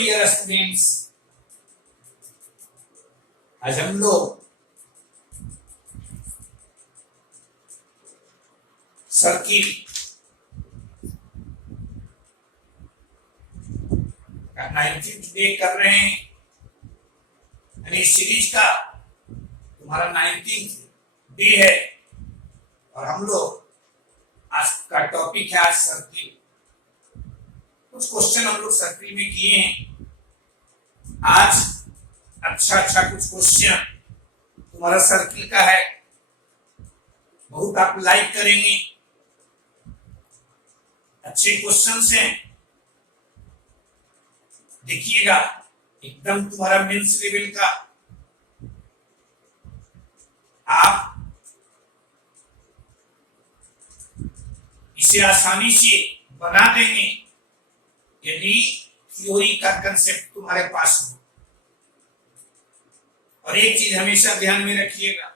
Dear students, आज हम लोग सर्किल का 19th डे कर रहे हैं। यानी सीरीज का तुम्हारा 19th डे है और हम लोग आज का टॉपिक है आज सर्किल। कुछ क्वेश्चन हम लोग सर्किल में किए हैं आज। अच्छा कुछ क्वेश्चन तुम्हारा सर्किल का है, बहुत आप लाइक करेंगे। अच्छे क्वेश्चंस हैं, देखिएगा एकदम तुम्हारा मेंस लेवल का। आप इसे आसानी से बना देंगे यदि थ्योरी का कंसेप्ट तुम्हारे पास हो। और एक चीज हमेशा ध्यान में रखिएगा,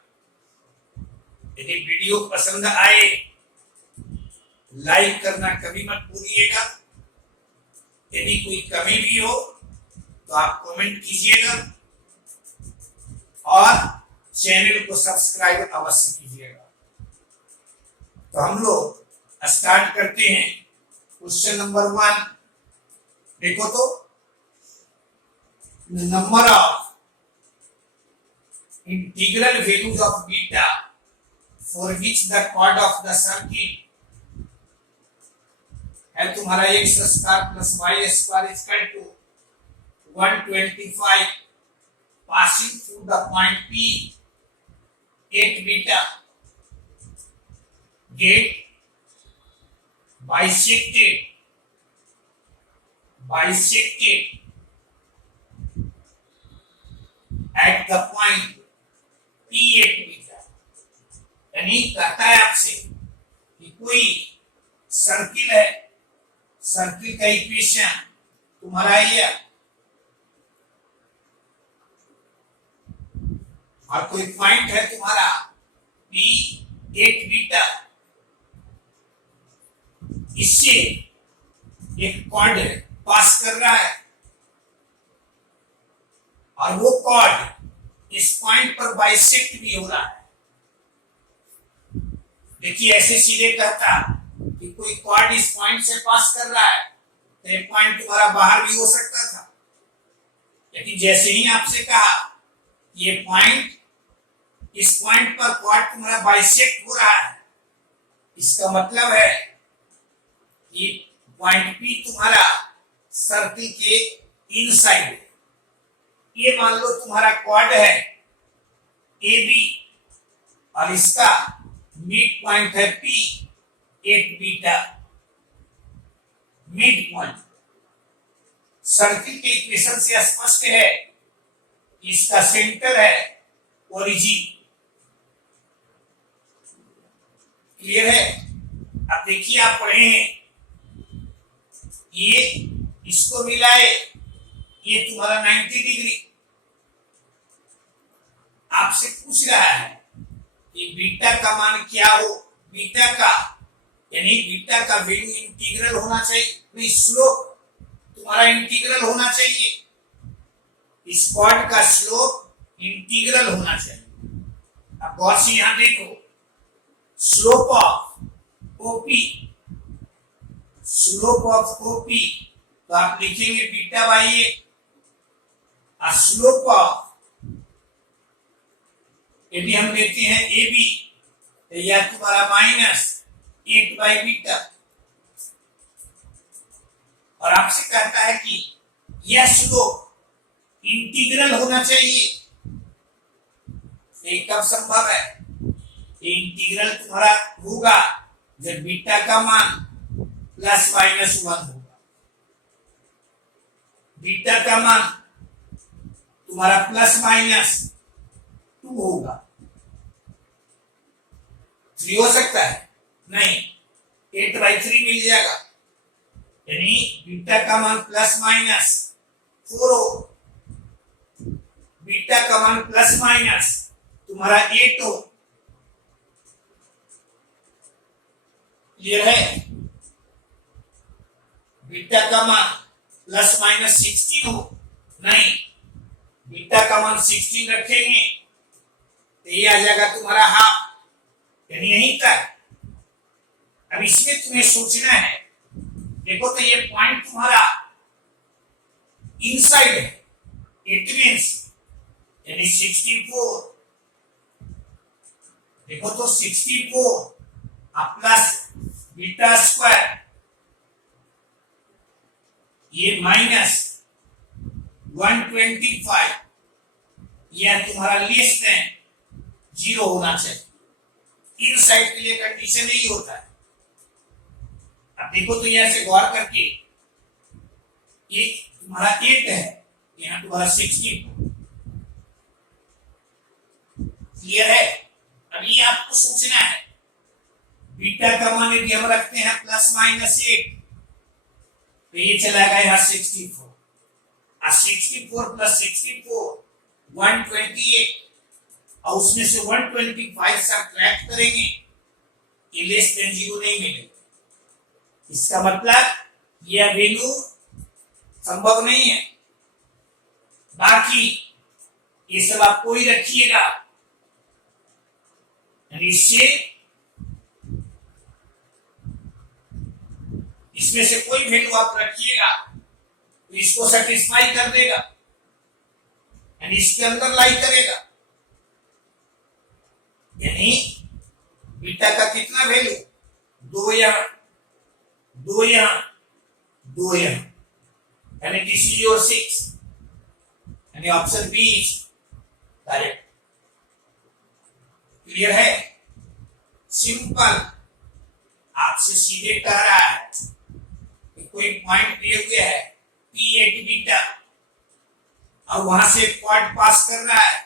यदि वीडियो पसंद आए लाइक करना कभी मत भूलिएगा। यदि कोई कमी भी हो तो आप कमेंट कीजिएगा और चैनल को सब्सक्राइब अवश्य कीजिएगा। तो हम लोग स्टार्ट करते हैं। क्वेश्चन नंबर 1 देखो तो, number of integral values of beta for which the chord of the circle है तुम्हारा x square plus y square equal to 125 passing through the point P at beta get bisected at the point P at beta। यानी कहता है आपसे कि कोई circle है, circle का इक्वेशन तुम्हारा ये और कोई पॉइंट है तुम्हारा P at बीटा, इससे एक कॉर्ड पास कर रहा है और वो कॉर्ड इस पॉइंट पर बाइसेक्ट भी हो रहा है। देखिए ऐसे सीधे कहता कि कोई कॉर्ड इस पॉइंट से पास कर रहा है तो एक पॉइंट तुम्हारा बाहर भी हो सकता था, लेकिन जैसे ही आपसे कहा ये पॉइंट, इस पॉइंट पर कॉर्ड तुम्हारा बाइसेक्ट हो रहा है, इसका मतलब है कि पॉइंट पी तुम्हारा सर्किल के इनसाइड है। ये मान लो तुम्हारा क्वाड है ए बी और इसका मिड पॉइंट है P at beta. Mid point circle के इक्वेशन से स्पष्ट है, इसका सेंटर है ओरिजिन। क्लियर है? अब देखिए आप पढ़े हैं, ये इसको मिलाए, ये तुम्हारा 90 डिग्री। आपसे पूछ रहा है कि बीटा का मान क्या हो। बीटा का यानी बीटा का वैल्यू इंटीग्रल होना चाहिए, स्लोप तुम्हारा इंटीग्रल होना चाहिए। इस कॉर्ड का स्लोप इंटीग्रल होना चाहिए। अब गौर से यहां देखो, slope of OP, slope of OP तो आप लिखेंगे beta by A. Slope of यदि हम लेते हैं ए बी तो यह तुम्हारा माइनस 8 बाई बीटा। और आपसे कहता है कि यह स्लोप इंटीग्रल होना चाहिए। ये कब संभव है? इंटीग्रल तुम्हारा होगा जब बीटा का मान प्लस माइनस 1 होगा। बीटा का मान तुम्हारा प्लस माइनस 2 होगा। 3 हो सकता है? नहीं, 8/3 मिल जाएगा। यानी बीटा का मान प्लस माइनस 4 हो, बीटा का मान प्लस माइनस तुम्हारा 8 हो। क्लियर है? बीटा का मान प्लस माइनस 16 हो, नहीं, बीटा का मान 16 रखेंगे तो ये आ जाएगा तुम्हारा हाफ, यानी यहीं तक। अब इसमें तुम्हें सोचना है, देखो तो ये पॉइंट तुम्हारा इनसाइड है, इट मींस यानी 64, देखो तो 64 प्लस बीटा स्क्वायर, ये माइनस 125, यह तुम्हारा लेस देन 0 होना चाहिए। इन साइड के लिए कंडीशन यही होता है। अब देखो तो यहां से गौर करके, ये तुम्हारा 8 है, यहाँ तुम्हारा 16, क्लियर है। अब ये आपको सोचना है, बीटा का मान यदि हम रखते हैं प्लस माइनस 8, तो ये चला गया यहाँ 64, 64 प्लस 64 128, और उसमें से 125 सब्ट्रैक्ट करेंगे, ये लेस देन 0 नहीं मिलेगा। इसका मतलब यह वैल्यू संभव नहीं है। बाकी ये सब आपको ही रखिएगा, इससे इसमें से कोई वैल्यू आप रखिएगा तो इसको सेटिस्फाई कर देगा, यानी इसके अंदर लाई करेगा। यानी बीटा का कितना वैल्यू, 2 यहाँ, 2 यहाँ, 2 यहाँ, यानी दिस इज योर 6, यानी option B is correct. Clear है, सिंपल। आपसे सीधे कह रहा है कि कोई पॉइंट दिए हुए है P8 बीटा, और वहां से पॉइंट पास कर रहा है,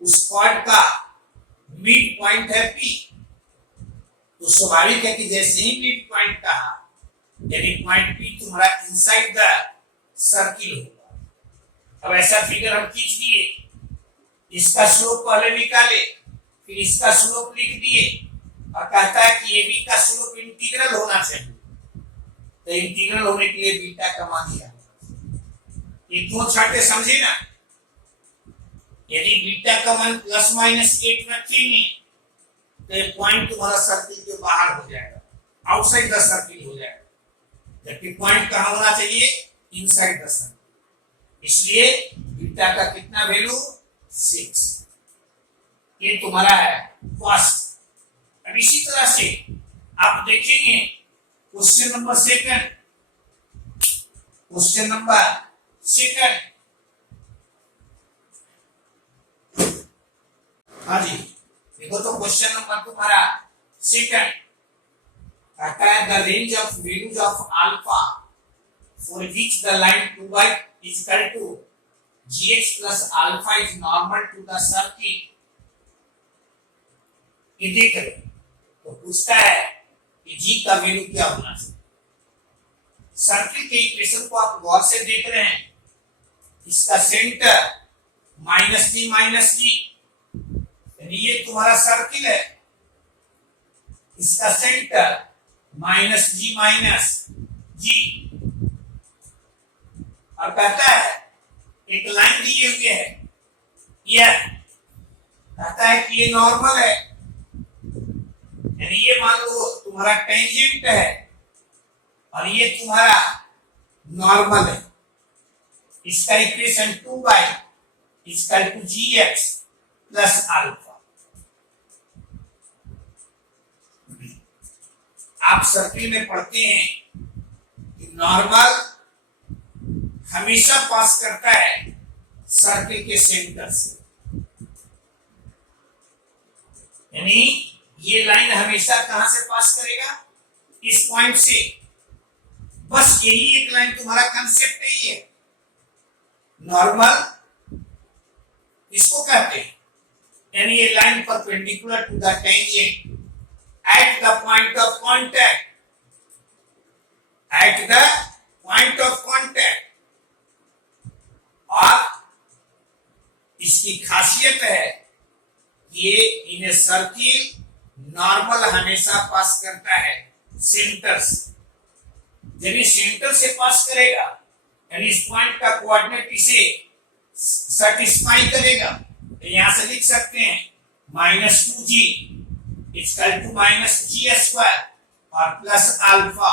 उस पॉइंट का मिड पॉइंट है P, तो स्वाभाविक है कि जैसे ही मिड पॉइंट कहा, यानी पॉइंट P तुम्हारा इनसाइड द सर्किल होगा। अब ऐसा फिगर हम खींच दिए, इसका स्लोप पहले निकाले, फिर इसका स्लोप लिख दिए, और कहता है कि AB का स्लोप इंटीग्रल होना चाहिए, तो इंटीग्रल होने के लिए बीटा का मान दिया। ये दो छाटे समझे ना। यदि बीटा का मान प्लस माइनस 8 रखेंगे तो पॉइंट तुम्हारा सर्किल के बाहर हो जाएगा, आउटसाइड द सर्किल हो जाएगा, जबकि पॉइंट कहां होना चाहिए, इनसाइड द सर्किल। इसलिए बीटा का कितना वैल्यू, 6, ये तुम्हारा है फर्स्ट। अब इसी तरह से आप देखेंगे question number second, question number second, हाँ जी, देखो तो क्वेश्चन नंबर तुम्हारा सेकंड कहता है the range of values of alpha for which the line 2y is equal to gx plus alpha is normal to the circuit। ये देख रहे तो पूछता है कि g का वैल्यू क्या होना चाहिए। सर्किल के इक्वेशन को आप गौर से देख रहे हैं, इसका सेंटर -g, यानी ये तुम्हारा सर्किल है, इसका सेंटर -g, और कहता है एक लाइन दी हुई है, यह कहता है कि ये नॉर्मल है, यानी ये मान लो तुम्हारा टेंजेंट है और ये तुम्हारा नॉर्मल है। इसका equation 2y equal to gx plus alpha. आप सर्किल में पढ़ते हैं कि नॉर्मल हमेशा पास करता है सर्किल के सेंटर से, यानी ये लाइन हमेशा कहां से पास करेगा, इस पॉइंट से। बस यही एक लाइन तुम्हारा कंसेप्ट यही है। नॉर्मल इसको कहते हैं, यानी ये line perpendicular to the tangent at the point of contact, at the point of contact. और इसकी खासियत है ये इन ए सर्किल नॉर्मल हमेशा पास करता है सेंटर से। जब ये सेंटर से पास करेगा यानी इस पॉइंट का कोऑर्डिनेट इसे सेटिस्फाई करेगा। तो यहां से लिख सकते हैं -2g इक्वल टू -g² और प्लस अल्फा,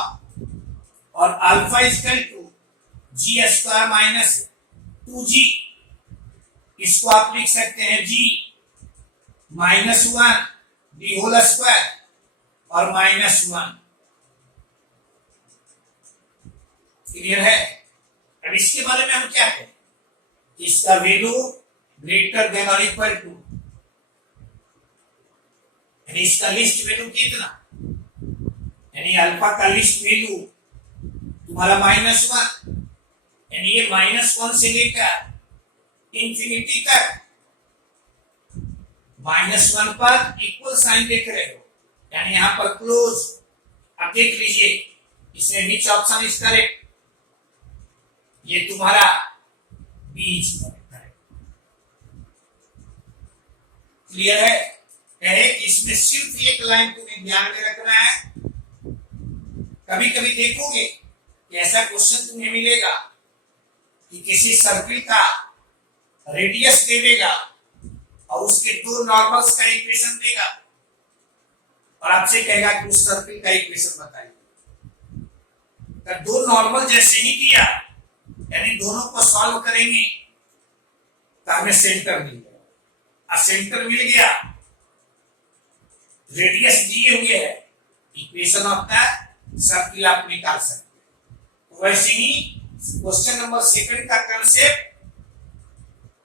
और alpha equal to g² -2g। इसको आप लिख सकते हैं g -1 d होल स्क्वायर और -1। क्लियर है? अब इसके बारे में हम क्या करें? इसका वैल्यू ग्रेटर देन और इक्वल टू, यानी इसका लिस्ट वैल्यू कितना, यानी अल्फा का लिस्ट वैल्यू तुम्हारा -1, यानी ये -1 से लेकर इंफिनिटी तक -1 पर इक्वल साइन देख रहे हो, यानी यहां पर क्लोज। अब देख लीजिए इसमें विच ऑप्शन इज करेक्ट, ये तुम्हारा बीच करेक्ट। क्लियर है? कहे इसमें सिर्फ एक लाइन तुम्हें ध्यान में रखना है। कभी कभी देखोगे कि ऐसा क्वेश्चन तुम्हें मिलेगा कि किसी सर्किल का रेडियस दे देगा और उसके दो नॉर्मल्स का इक्वेशन देगा और आपसे कहेगा कि उस सर्किल का इक्वेशन बताइए। तो दो नॉर्मल जैसे ही दिया, यानी दोनों को सॉल्व करेंगे तो हमें सेंटर मिल गया। सेंटर मिल गया, रेडियस दिए हुए है, इक्वेशन ऑफ द सर्किल आप निकाल सकते हैं। तो वैसे ही क्वेश्चन नंबर 2 का concept,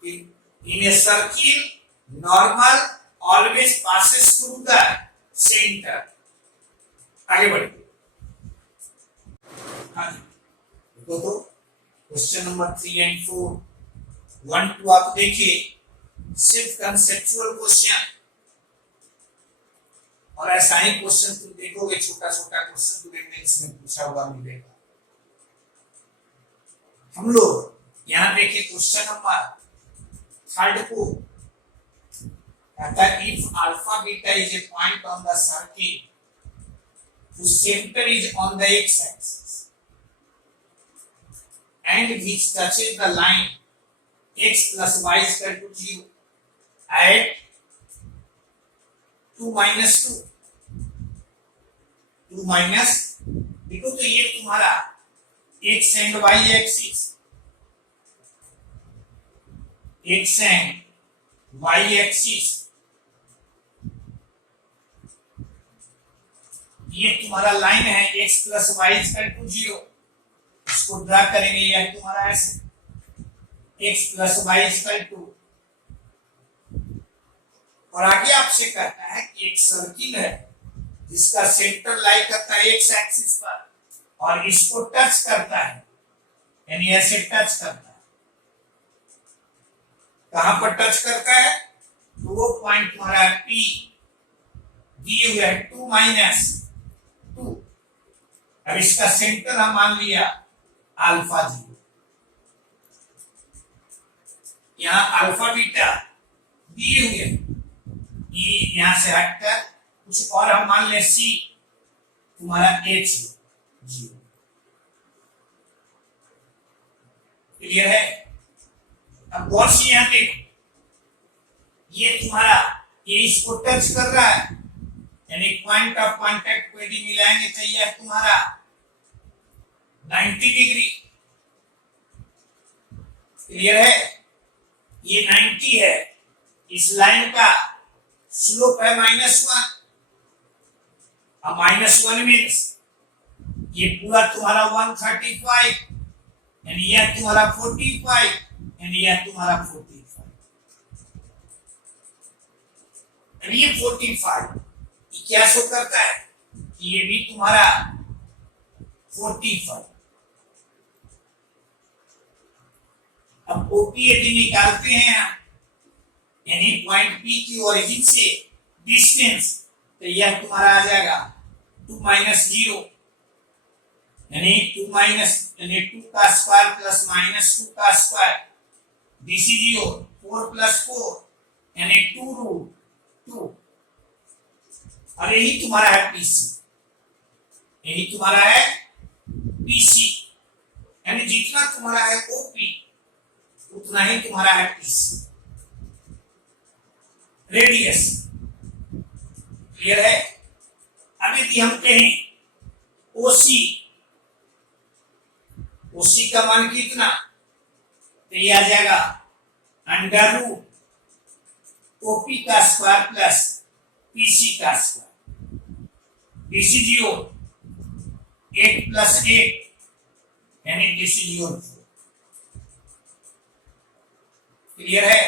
in a circle normal always passes through the centre. आगे बढ़िए। तो क्वेश्चन नंबर 3 एंड 4, 1 2 आप देखिए, सिर्फ कंसेप्चुअल क्वेश्चन, और ऐसा ही क्वेश्चन तुम देखोगे, छोटा छोटा क्वेश्चन तुम्हें इसमें पूछा हुआ मिलेगा। हम लोग यहां देखिए क्वेश्चन नंबर 3 को कहता है if alpha beta is a point on the circle whose center is on the x-axis and which touches the line x plus y is equal to 0 at 2 minus 2 देखो, तो ये तुम्हारा x and y axis, x and y axis, ये तुम्हारा line है x plus y equal to 0। इसको draw करेंगे, यह तुम्हारा ऐसे x plus y equal to, और आगे आपसे कहता है कि एक सर्किल है जिसका सेंटर लाई करता है x एक्सिस पर और इसको टच करता है, यानी ऐसे टच करता है। कहां पर टच करता है? तो वो पॉइंट तुम्हारा P दिए हुए है 2 minus 2। अब इसका सेंटर हम मान लिया अल्फा 0। यहां अल्फा बीटा दिए हुए, ये यहां से हटकर कुछ और हम मान ले C तुम्हारा H 0। क्लियर है? अब गौर से यहां देखो, ये तुम्हारा ये इसको टच कर रहा है, यानी पॉइंट ऑफ कांटेक्ट को यदि मिलाएंगे तो यह तुम्हारा 90 डिग्री। क्लियर है? ये 90 है, इस लाइन का स्लोप है -1, अब -1 मीन्स ये पूरा तुम्हारा 135, यानी यह तुम्हारा 45, यानी यह तुम्हारा 45, यानी ये 45 क्या शो करता है कि ये भी तुम्हारा 45। अब ओपी यदि निकालते हैं यानी पॉइंट पी की ओरिजिन से डिस्टेंस, तो यह तुम्हारा आ जाएगा 2 minus 0, यानी 2 का स्क्वायर प्लस -2 का स्क्वायर, दिस इज योर 4 + 4 यानी 2√2, और यही तुम्हारा है पीसी, यही तुम्हारा है पीसी, यानी यानी जितना तुम्हारा है ओपी उतना ही तुम्हारा है पीसी रेडियस। क्लियर है? अब यदि हम कहें ओसी, ओसी का मान कितना, तो ये आ जाएगा अंडर रूट ओपी का स्क्वायर प्लस पीसी का स्क्वायर। पीसी 0 8 प्लस 8 यानी पीसी 0। क्लियर है?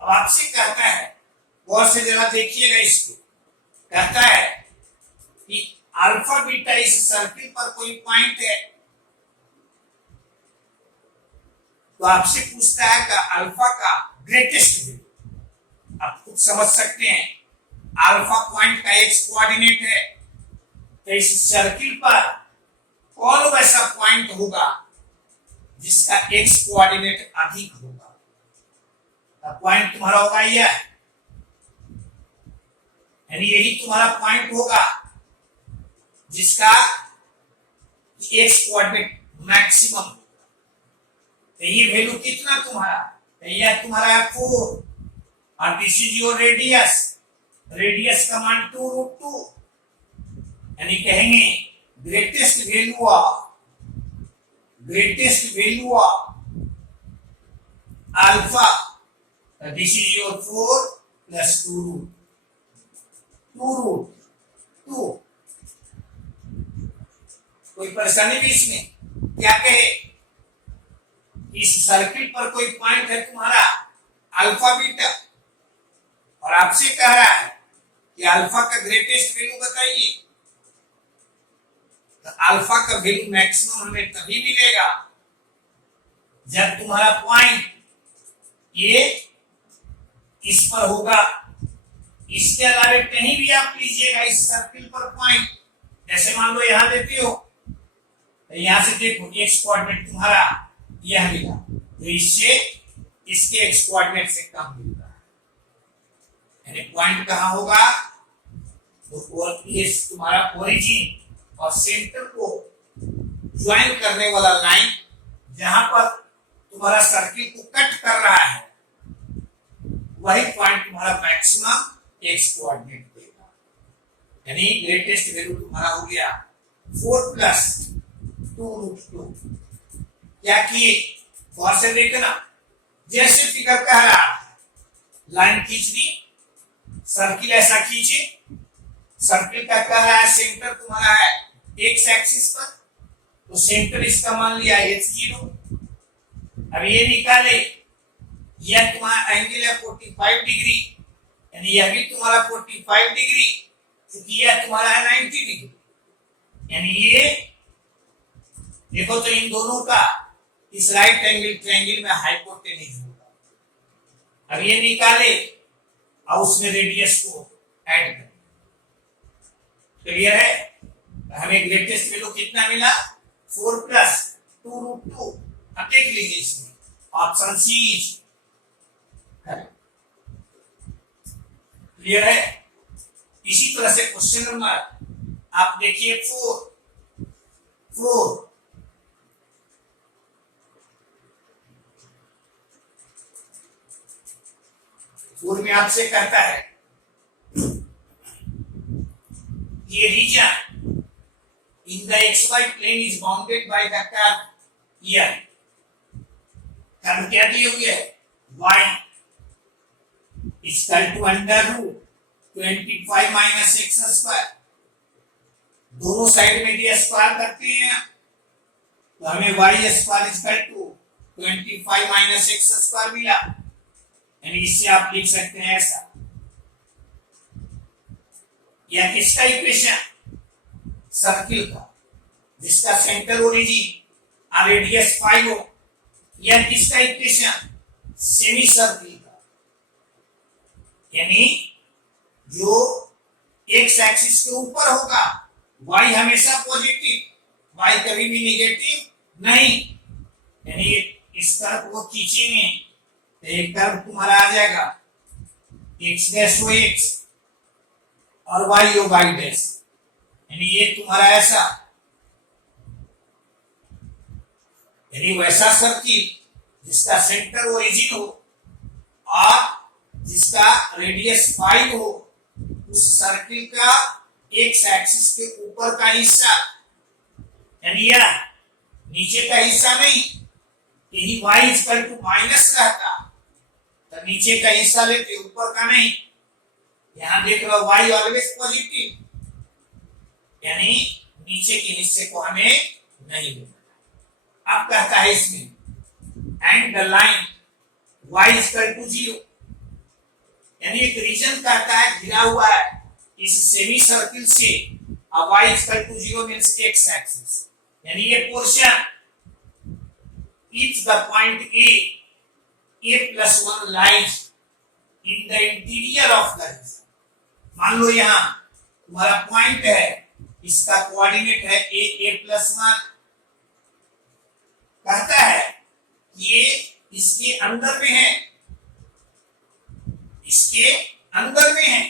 अब आपसे कहता है, गौर से जरा देखिएगा इसको, कहता है कि अल्फा बीटा इस सर्किल पर कोई पॉइंट है, तो आपसे पूछता है कि अल्फा का ग्रेटेस्ट वैल्यू। आप खुद समझ सकते हैं, अल्फा पॉइंट का एक्स कोऑर्डिनेट है, तो इस सर्किल पर कौन वैसा पॉइंट होगा जिसका एक्स कोऑर्डिनेट अधिक होगा। पॉइंट तुम्हारा होगा यह, यानी यही तुम्हारा पॉइंट होगा जिसका एक्स कोऑर्डिनेट मैक्सिमम होगा। तो ये वैल्यू कितना तुम्हारा, तो यह तुम्हारा है 4 और this is your radius. Radius का मान 2√2, यानी कहेंगे greatest value of alpha, this is your 4 plus 2√2। कोई परेशानी भी इसमें? क्या कहे, इस सर्किल पर कोई पॉइंट है तुम्हारा अल्फा बीटा, और आपसे कह रहा है कि अल्फा का ग्रेटेस्ट वैल्यू बताइए। तो अल्फा का वैल्यू मैक्सिमम हमें तभी मिलेगा जब तुम्हारा पॉइंट ये इस पर होगा। इसके अलावा कहीं भी आप लीजिएगा इस सर्किल पर पॉइंट, जैसे मान लो यहां देते हो, तो यहां से देखो एक्स कोऑर्डिनेट तुम्हारा यह मिला, तो इससे इसके एक्स कोऑर्डिनेट से कम मिलता है, यानी पॉइंट कहां होगा, तो ये तुम्हारा ओरिजिन और सेंटर को ज्वाइन करने वाला लाइन जहां पर तुम्हारा सर्किल को कट कर रहा है, वही पॉइंट तुम्हारा मैक्सिमम एक्स कोऑर्डिनेट देगा। यानी ग्रेटेस्ट वैल्यू तुम्हारा हो गया 4 प्लस 2√2। क्या किए, गौर से देखना, जैसे फिगर कह रहा है, लाइन खींच दी, सर्किल ऐसा खींचे, सर्किल का कह रहा है सेंटर तुम्हारा है एक्स एक्सिस पर, तो सेंटर इसका मान लिया h0। अब ये निकाले, यह तुम्हारा एंगल है 45 डिग्री, यानी यह भी तुम्हारा 45 डिग्री, क्योंकि यह तुम्हारा है 90 डिग्री, यानी ये देखो तो इन दोनों का इस राइट एंगल ट्रायंगल में हाइपोटेन्यूज होगा। अब ये निकाले और उसमें रेडियस को ऐड करें। क्लियर है? हमें ग्रेटेस्ट वैल्यू कितना मिला, 4 प्लस 2√2। अब देख लीजिए इसमें option C is correct. Clear है? इसी तरह से क्वेश्चन नंबर आप देखिए 4 में आपसे कहता है ये reason in the xy plane is bounded by the curve here। Curve क्या दिए हुए है, y is equal to under root 25 minus x square। दोनों साइड में डी स्क्वायर करते हैं तो हमें y square is equal to 25 minus x square मिला, यानी इससे आप लिख सकते हैं ऐसा। यह किसका इक्वेशन, सर्किल का, जिसका सेंटर ओरिजिन और रेडियस 5 हो। यह किसका इक्वेशन, सेमी सर्किल का, यानी जो एक्स एक्सिस के ऊपर होगा y हमेशा पॉजिटिव, y कभी भी नेगेटिव नहीं, यानी इस कर्व को खींचेंगे तो एक कर्व तुम्हारा आ जाएगा x डैश हो x और y हो y डैश, यानी ये तुम्हारा ऐसा यानी वैसा सर्किल जिसका सेंटर ओरिजिन हो और जिसका रेडियस 5 हो, उस सर्किल का एक्स एक्सिस के ऊपर का हिस्सा यानी यह नीचे का हिस्सा नहीं, यही y इक्वल टू माइनस रहता तो नीचे का हिस्सा लेते ऊपर का नहीं। यहां देख रहे हो y ऑलवेज पॉजिटिव, यानी नीचे के हिस्से को हमें नहीं लेना। अब कहता है इसमें and the line y equal to 0, यानी एक रीजन कहता है घिरा हुआ है इस सेमी सर्किल से, अब y equal to 0 means x axis, यानी ये portion if the point a plus 1 lies in the interior of the region। मान लो यहां तुम्हारा पॉइंट है, इसका कोऑर्डिनेट है a plus 1, कहता है ये इसके अंदर में है, इसके अंदर में है,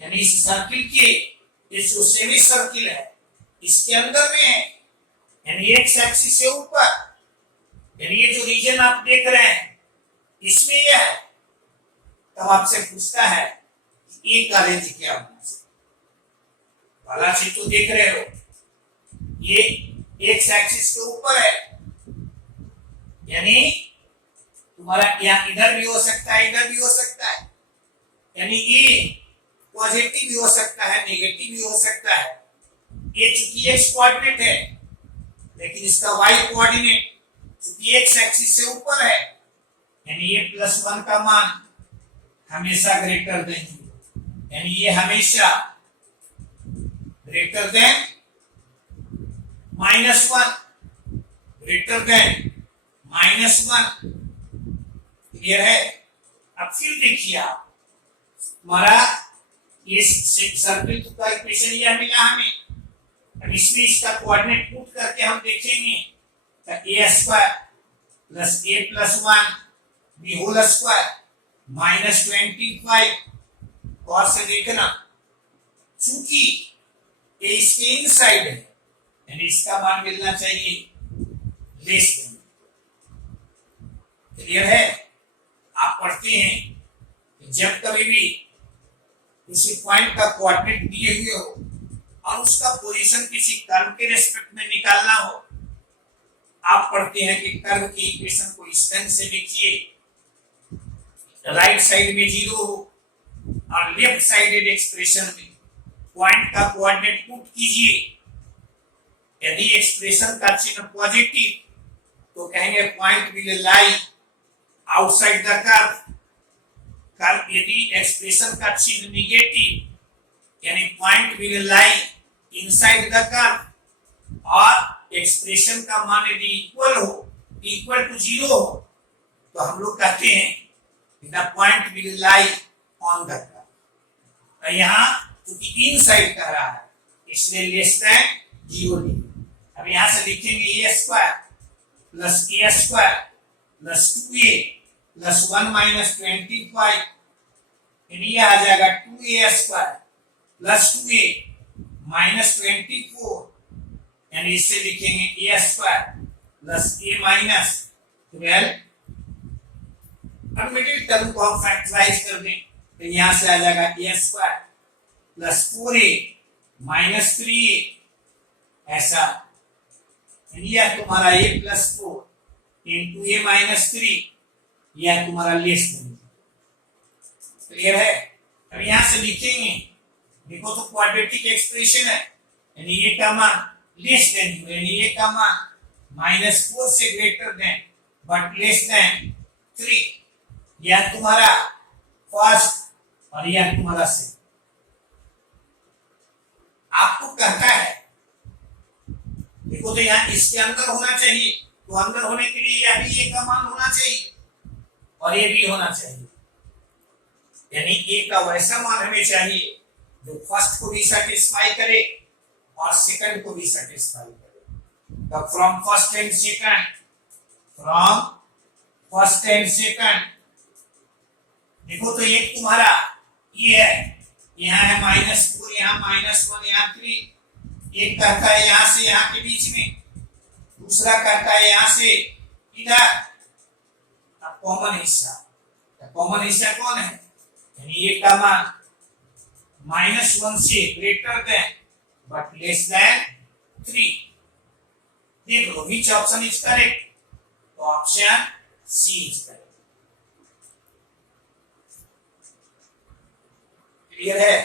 यानी इस सर्किल के ये जो सेमी सर्किल है इसके अंदर में है, यानी एक्स एक्सिस से ऊपर, यानी ये जो रीजन आप देख रहे हैं इसमें यह है। तब आपसे पूछता है ए का रेंज क्या होना चाहिए। पहला चीज तो देख रहे हो ये एक्स एक्सिस के ऊपर है, यानी तुम्हारा यहाँ इधर भी हो सकता है, इधर भी हो सकता है, यानी ए पॉजिटिव भी हो सकता है, नेगेटिव भी हो सकता है। ये चूंकि एक्स कोऑर्डिनेट है लेकिन इसका वाई कोऑर्डिनेट चूंकि एक्स एक्सिस से ऊपर है, यानी ये +1 का मान हमेशा ग्रेटर देन 0, यानी ये हमेशा greater than -1, greater than -1। Clear है। अब फिर देखिए आप हमारा ये सर्किल का इक्वेशन यह मिला हमें, अब इसमें इसका कोऑर्डिनेट पुट करके हम देखेंगे तो a² + a+1 b whole square -25। और से देखना चूंकि ये इसके इनसाइड है, यानी इसका मान मिलना चाहिए लेस देन। क्लियर है। आप पढ़ते हैं कि जब कभी भी किसी पॉइंट का कोऑर्डिनेट दिए हुए हो और उसका पोजीशन किसी कर्व के रेस्पेक्ट में निकालना हो, आप पढ़ते हैं कि कर्व की इक्वेशन को इस तरह से लिखिए, राइट साइड में 0 हो और लेफ्ट साइडेड एक्सप्रेशन में पॉइंट का कोऑर्डिनेट पुट कीजिए। यदि एक्सप्रेशन का चिन्ह पॉजिटिव तो कहेंगे point will lie outside the curve. Curve यदि एक्सप्रेशन का चिन्ह नेगेटिव यानी point will lie inside the curve, और एक्सप्रेशन का मान यदि इक्वल टू 0 हो तो हम लोग कहते हैं the point will lie on the curve. यहाँ क्योंकि इनसाइड कह रहा है इसलिए लेस देन 0 लिखेंगे। अब यहाँ से लिखेंगे a² + a² + 2a + 1 - 25, यानी आ जाएगा 2a² + 2a - 24, यानी इससे लिखेंगे a² + a - 12। अब मिडिल टर्म को हम फैक्टराइज कर दें तो यहां से आ जाएगा a² + 4a - 3a, ऐसा, यानी यह तुम्हारा a + 4 × a - 3, यह तुम्हारा लेस देन। क्लियर है। अब यहां से लिखेंगे, देखो तो क्वाड्रेटिक एक्सप्रेशन है, यानी ये का मान लेस देन, यानी ये का मान -4 से greater than but less than 3, यह तुम्हारा फर्स्ट और यह तुम्हारा सेकंड। आपको कहता है देखो तो यहां इसके अंदर होना चाहिए, तो अंदर होने के लिए यह भी ए का मान होना चाहिए और ये भी होना चाहिए, यानी ए का वैसा मान हमें चाहिए जो फर्स्ट को भी सेटिस्फाई करे और सेकंड को भी सेटिस्फाई करे। तो फ्रॉम फर्स्ट एंड सेकंड देखो तो एक तुम्हारा ये है, यहाँ है -4, यहाँ -1, यहाँ 3, एक कहता है यहाँ से यहाँ के बीच में दूसरा कहता है यहां से इधर कॉमन हिस्सा, कॉमन हिस्सा कौन है, यानी ये का मान -1 से greater than but less than 3। देख लो विच ऑप्शन इज करेक्ट, तो option C is correct. Clear है,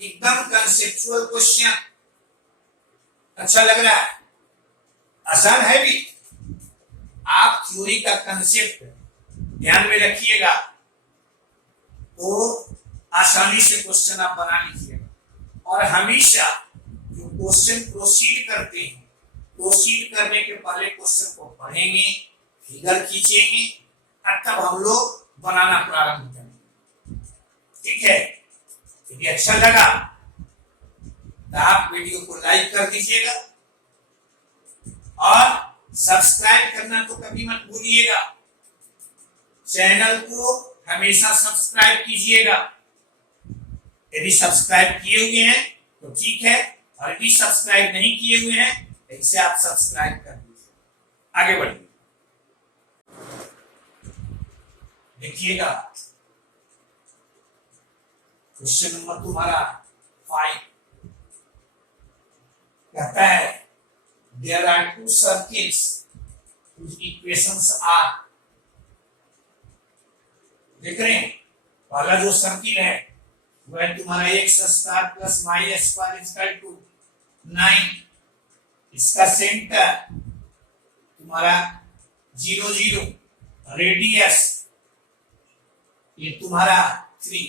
एकदम कंसेप्चुअल क्वेश्चन, अच्छा लग रहा है, आसान है भी। आप थ्योरी का कंसेप्ट ध्यान में रखिएगा तो आसानी से क्वेश्चन आप बना लीजिएगा। और हमेशा जो क्वेश्चन प्रोसीड करते हैं, प्रोसीड करने के पहले क्वेश्चन को पढ़ेंगे, फिगर खींचेंगे, तब हम लोग बनाना प्रारंभ करेंगे। ठीक है, यदि अच्छा लगा तो आप वीडियो को लाइक कर दीजिएगा और सब्सक्राइब करना तो कभी मत भूलिएगा। चैनल को हमेशा सब्सक्राइब कीजिएगा। यदि सब्सक्राइब किए हुए हैं तो ठीक है, और यदि सब्सक्राइब नहीं किए हुए हैं तो इसे आप सब्सक्राइब कर दीजिए। आगे बढ़िए, देखिएगा क्वेश्चन नंबर तुम्हारा 5 कहता है there are two circles whose equations are, देख रहे हैं पहला जो सर्किल है वह तुम्हारा x square plus y square equal to 9, इसका सेंटर तुम्हारा 0 0, रेडियस ये तुम्हारा 3,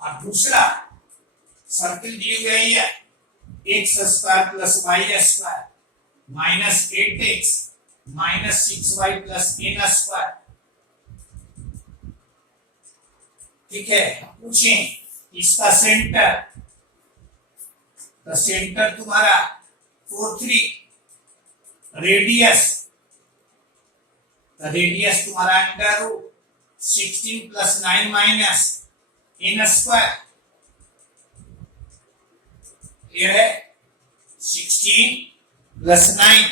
और दूसरा सर्किल दी गई है x square plus y square minus 8x minus 6y plus n square. ठीक है, पूछें इसका सेंटर, तो सेंटर तुम्हारा 4 3, रेडियस, तो रेडियस तुम्हारा under root 16 plus 9 minus n square. ये है 16 प्लस 9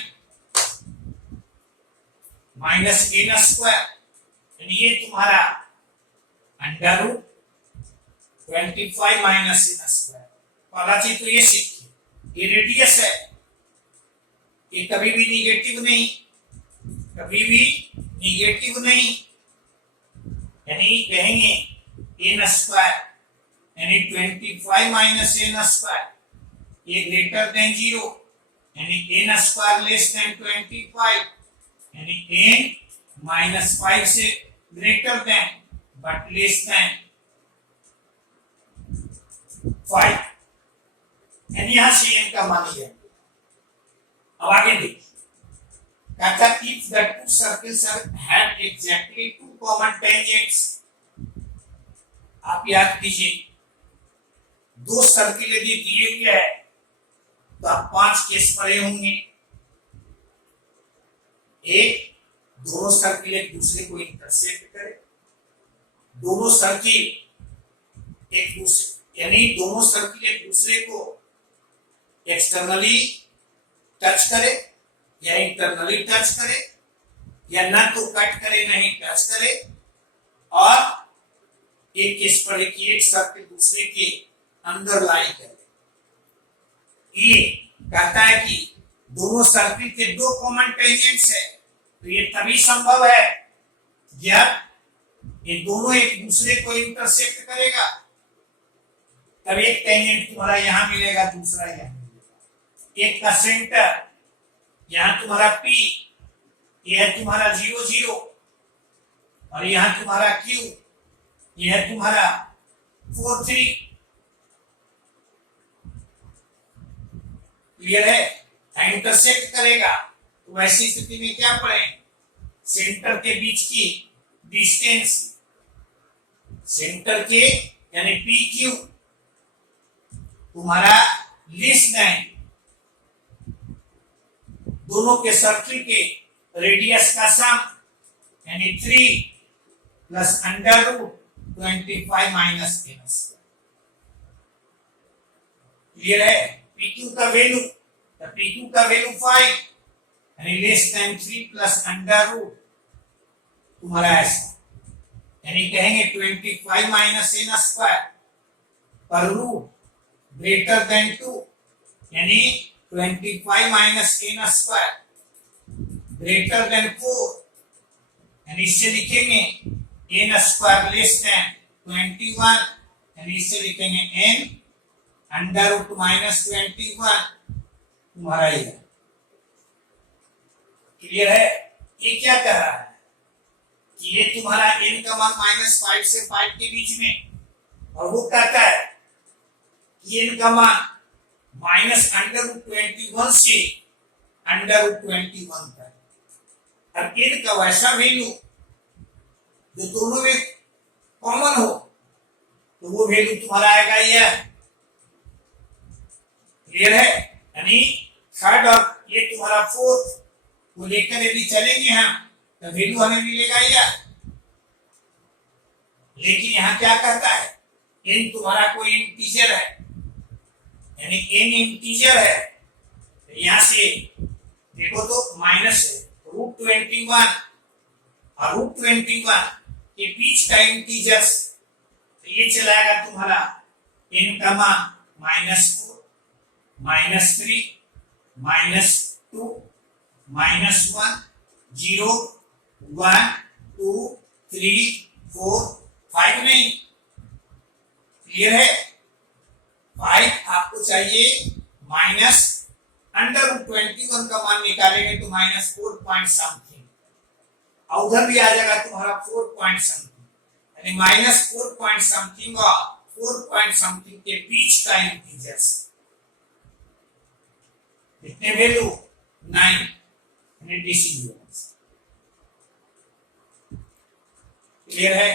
माइनस n स्क्वायर, ये तुम्हारा under root 25 minus n square. पहला चीज तो ये सीखिए, ये रेडियस है, ये कभी भी निगेटिव नहीं, कभी भी निगेटिव नहीं, यानी कहेंगे n स्क्वायर यानी 25 माइनस n स्क्वायर ये ग्रेटर देन 0, यानी n स्क्वायर लेस देन 25, यानी n माइनस 5 से greater than but less then 5, यानी यहां से n का मान लिया। अब आगे देखिए, कहता if the two circles have exactly two common tangents, आप याद कीजिए दो सर्किल यदि दिए हुए है तो आप 5 केस पढ़े होंगे। एक, दोनों सर्किल एक दूसरे को इंटरसेक्ट करे, दोनों सर्किल एक दूसरे यानी दोनों सर्किल एक दूसरे को एक्सटर्नली टच करे या इंटरनली टच करे, या ना तो कट करे नहीं टच करे, और एक केस पढ़े कि एक सर्किल दूसरे के अंदर लाई करे। ये कहता है कि दोनों सर्किल के दो कॉमन टेंजेंट्स है, तो ये तभी संभव है जब ये दोनों एक दूसरे को इंटरसेक्ट करेगा, तब एक टेंजेंट तुम्हारा यहां मिलेगा, दूसरा यहां मिलेगा। एक का सेंटर यहां तुम्हारा P, यह है तुम्हारा 0 0, और यहां तुम्हारा Q, यह है तुम्हारा 4 3। क्लियर है, इंटरसेक्ट करेगा तो वैसी स्थिति में क्या पढ़ें, सेंटर के बीच की डिस्टेंस, सेंटर के यानी पी क्यू तुम्हारा लेस देन दोनों के सर्किल के रेडियस का सम यानी 3 plus under root 25 minus n। Clear है, पी क्यू का वैल्यू तो P2 का वैल्यू 5 यानी less than 3 plus under root तुम्हारा ऐसा, यानी कहेंगे 25 माइनस एन स्क्वायर पर रूट ग्रेटर देन 2, यानी 25 minus N square greater than 4, यानी इससे लिखेंगे एन स्क्वायर लेस देन 21, यानी इससे लिखेंगे एन अंडर रूट माइनस 21 तुम्हारा ये। क्लियर है? ये क्या कर रहा है कि ये तुम्हारा n का मान -5 से 5 के बीच में, और वो कहता है कि n का मान -√21 से √21 तक। अब n का वैसा वैल्यू जो दोनों में कॉमन हो तो वो वैल्यू तुम्हारा आएगा यह। क्लियर है? यानी थर्ड और ये तुम्हारा फोर्थ को लेकर यदि चलेंगे हम तो वैल्यू हमें मिलेगा यह। लेकिन यहाँ क्या कहता है, n तुम्हारा कोई इंटीजर है, यानी n इंटीजर है, तो यहां से देखो तो -√21 और √21 के बीच का इंटीजर्स, तो ये चलाएगा तुम्हारा n का मान -4 -3 -2 -1 0 1 2 3 4 5 नहीं। क्लियर है? 5 आपको चाहिए -√21 का मान निकालेंगे तो -4 पॉइंट समथिंग, और उधर भी आ जाएगा तुम्हारा 4 पॉइंट समथिंग, यानी -4 पॉइंट समथिंग और 4 पॉइंट समथिंग के बीच का इंटीजर्स कितने वैल्यू 9, यानी डिसिजन्स। क्लियर है?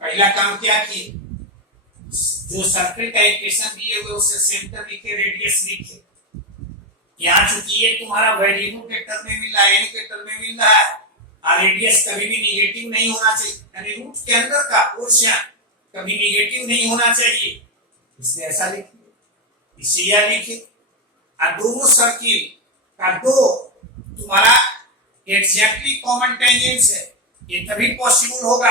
पहला काम क्या किए, जो सर्कल का इक्वेशन दिए हुए उसे सेंटर लिखे, रेडियस लिखे। यहाँ चूंकि ये तुम्हारा वेरिएबल के टर्म में मिल रहा है, n के टर्म में मिल रहा है, और रेडियस कभी भी निगेटिव नहीं होना चाहिए, यानी रूट के अंदर का पोर्शन कभी निगेटिव नहीं होना चाहिए, इसलिए ऐसा लिखिए। इसे यह लिखे, और दोनों सर्किल का दो तुम्हारा एग्जैक्टली कॉमन टेंजेंट्स है, ये तभी पॉसिबल होगा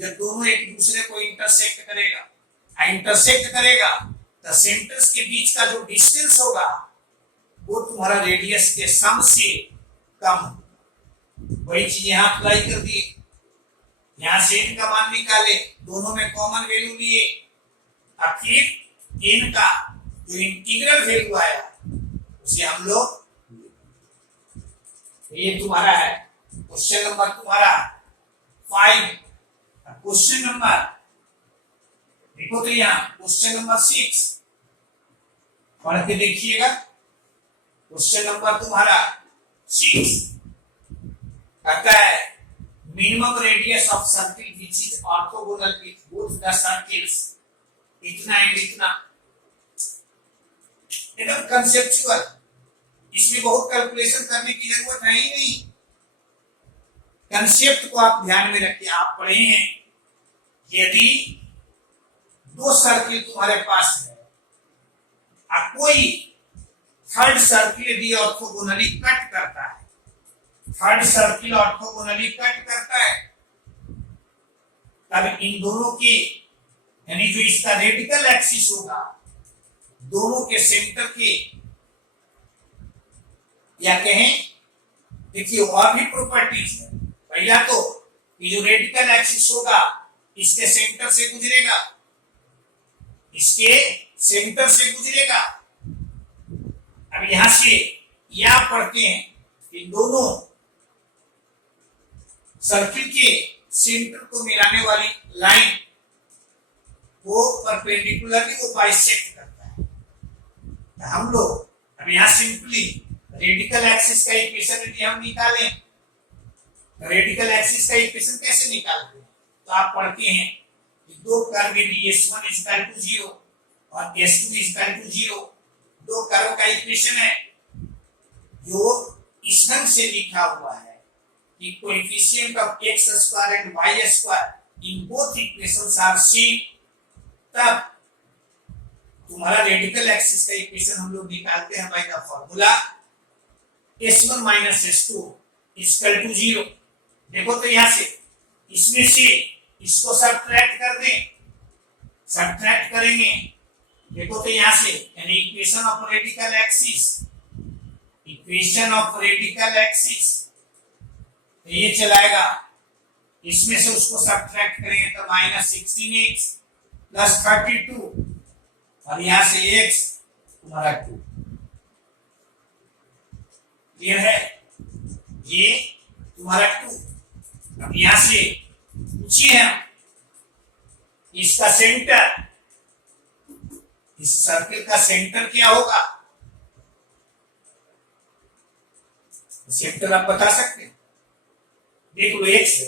जब दोनों एक दूसरे को इंटरसेक्ट करेगा। इंटरसेक्ट करेगा तो सेंटर्स के बीच का जो डिस्टेंस होगा वो तुम्हारा रेडियस के सम से कम होगा। वही चीज यहाँ अप्लाई कर दिए, यहाँ से n का मान निकाले, दोनों में कॉमन वैल्यू लिए, अब फिर n का जो इंटीग्रल वैल्यू आया उसे हम लोग, ये तुम्हारा है क्वेश्चन नंबर तुम्हारा 5। क्वेश्चन नंबर देखो तो यहाँ क्वेश्चन नंबर 6 पढ़ के देखिएगा। क्वेश्चन नंबर तुम्हारा 6 कहता है minimum radius of circle which is orthogonal with both the circles, इतना एंड इतना। एकदम कंसेप्चुअल, इसमें बहुत कैलकुलेशन करने की जरूरत है ही नहीं। कंसेप्ट को आप ध्यान में रखिए। आप पढ़े हैं यदि दो सर्किल तुम्हारे पास है और कोई थर्ड सर्किल यदि ऑर्थोगोनली कट करता है, थर्ड सर्किल ऑर्थोगोनली कट करता है, तब इन दोनों के यानी जो इसका रेडिकल एक्सिस होगा दोनों के सेंटर के, या कहें देखिए और भी प्रॉपर्टीज है। पहला तो ये जो रेडिकल एक्सिस होगा इसके सेंटर से गुजरेगा, इसके सेंटर से गुजरेगा। अब यहां से या पढ़ते हैं इन दोनों सर्किल के सेंटर को मिलाने वाली लाइन वो परपेंडिकुलरली वो बाइसेक्ट करता है। तो हम लोग अब यहां सिंपली रेडिकल एक्सिस का इक्वेशन यदि हम निकालें, रेडिकल एक्सिस का इक्वेशन कैसे निकालते हैं, तो आप पढ़ते हैं कि दो कर्व यदि S1 = 0 और S2 = 0, दो कर्व का इक्वेशन है जो इस ढंग से लिखा हुआ है कि coefficient of x² and y² in both equations are same, तब तुम्हारा रेडिकल एक्सिस का इक्वेशन हम लोग निकालते हैं by the formula s1 minus s2 equal to 0। देखो तो यहां से इसमें से इसको सब्ट्रैक्ट कर दें, सब्ट्रैक्ट करेंगे, देखो तो यहां से यानी equation of radical axis, equation of radical axis ये चलाएगा, इसमें से उसको सब्ट्रैक्ट करेंगे तो माइनस 16x प्लस 32 और यहां से x तुम्हारा 2। क्लियर है? ये तुम्हारा 2। अब यहां से पूछिए हम इसका सेंटर, इस सर्किल का सेंटर क्या होगा? सेंटर आप बता सकते हैं? देख लो x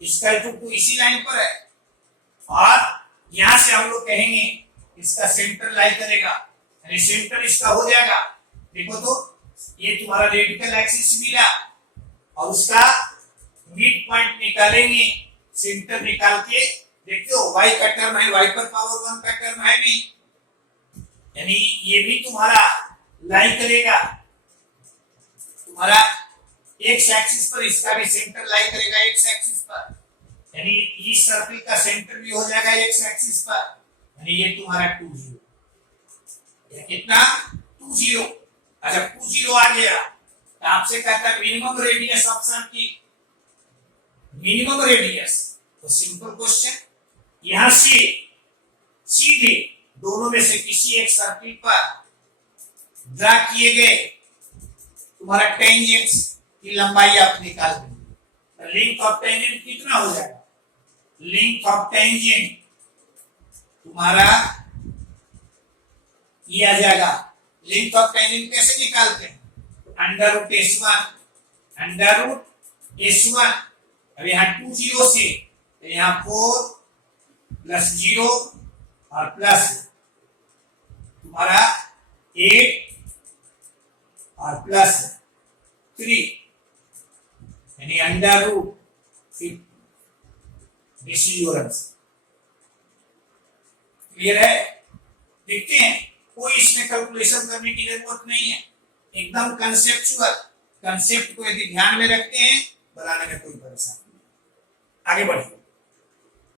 इसका 2 इसी लाइन पर है और यहां से हम लोग कहेंगे इसका सेंटर लाई करेगा, यानी सेंटर इसका हो जाएगा। देखो तो ये तुम्हारा रेडिकल एक्सिस मिला और उसका मिड पॉइंट निकालेंगे, सेंटर निकाल के देखते हो y का टर्म है, y पर पावर 1 का टर्म है भी, यानी ये भी तुम्हारा लाई करेगा तुम्हारा x एक्सिस पर, इसका भी सेंटर लाई करेगा x एक्सिस पर, यानी इस सर्कल का सेंटर भी हो जाएगा x एक्सिस पर, यानी ये तुम्हारा 2 0। ये कितना 2 0। अच्छा 2 0 आ गया तो आपसे कहता है मिनिमम रेडियस ऑप्शन की, मिनिमम रेडियस। तो सिंपल क्वेश्चन, यहां से सीधे दोनों में से किसी एक सर्किल पर ड्रा किए गए तुम्हारा टेंजेंट्स की लंबाई आप निकाल देंगे। लेंथ ऑफ टेंजेंट कितना हो जाएगा? लेंथ ऑफ टेंजेंट तुम्हारा ये आ जाएगा। लेंथ ऑफ टेंजेंट कैसे निकालते हैं? Under root s1, under root s1। अब यहाँ 2 0 से तो यहाँ 4 प्लस 0 और प्लस तुम्हारा 8 और प्लस 3 यानी under root 50। This is your answer. Clear है? देखते हैं, कोई इसमें कैलकुलेशन करने की जरूरत नहीं है, एकदम कंसेप्चुअल। कंसेप्ट को यदि ध्यान में रखते हैं बनाने में कोई परेशानी नहीं। आगे बढ़िए।